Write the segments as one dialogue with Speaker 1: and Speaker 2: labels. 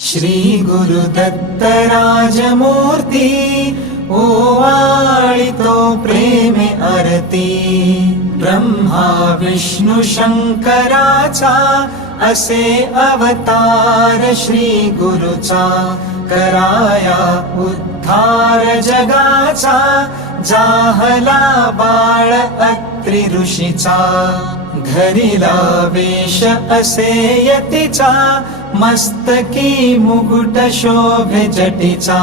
Speaker 1: श्रीगुरुदत्तराजमूर्ती ओवाळितो प्रेमे अरती। ब्रह्मा विष्णु शङ्कराचा असे अवतार श्रीगुरुचा। कराया उद्धार जगाचा जाहला बाळ अत्रि ऋषीचा। घरिला वेश असे यतीचा मस्तकी मुकुट शोभे जटीचा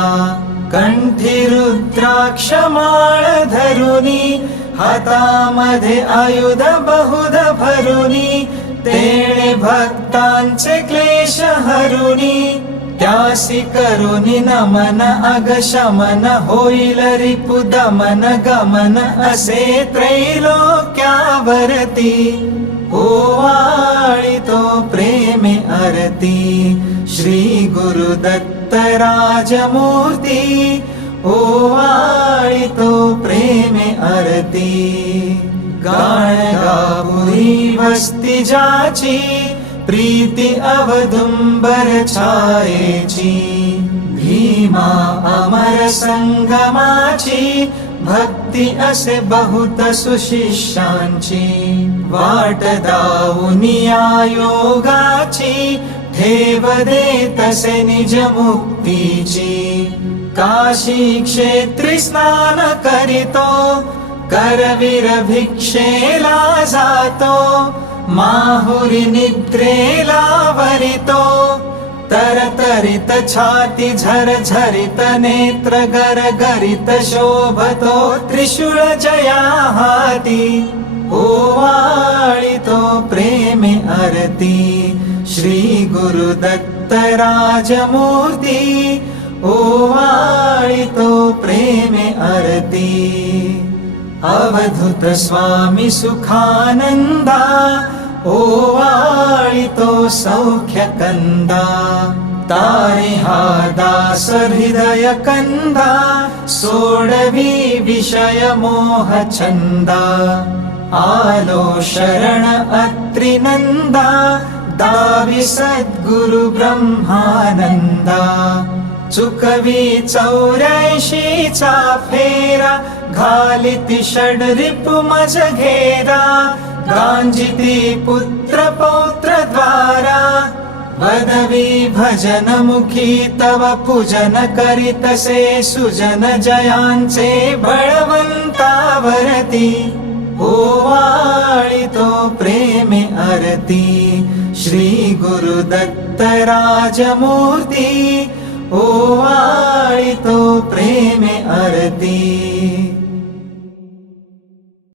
Speaker 1: कंठी रुद्राक्ष माळ धरुनी हातामध्ये आयुध बहुध भरुनी तेणे भक्तांचे क्लेश हरुनी. नमन अगशमन होईल रिपु दमन गमन असे त्रैलोक्यावरती ओवाळितो प्रेमे अरती श्री गुरुदत्त राजमूर्ती ओवाळितो प्रेमे अरती गाणगापुरी वस्ती जाची प्रीती अवदुंबर छायेची भीमा अमर संगमाची भक्ती असे बहुत सुशिष्यांची वाट दावुनिया योगाची ठेव दे तसे निज मुक्तीची. काशी क्षेत्री स्नान करीतो करवीर भिक्षेला जातो माहुरी निद्रेला वरितो तरतरित छाती झरझरित नेत्र गरगरित शोभतो त्रिशूळ जया हाती ओवाळितो प्रेमे अरती श्री गुरुदत्त राजमूर्ती ओवाळितो अवधूत स्वामी ओवाळितो सौख्य कन्दा सोडवी विषय मोह छन्दा आलो शरण अत्रिनन्दा दावि सद्गुरु ब्रह्मानन्दा चुकवी चौऱ्याऐंशीचा फेरा घालिति षड रिपु मज घेरा गांजिती पुत्र पौत्र द्वारा वदवी भजन मुखी तव पूजन करीतसे सुजन जयांचे बळवंतावरती ओवाळितो प्रेमे अरती। श्री गुरुदत्त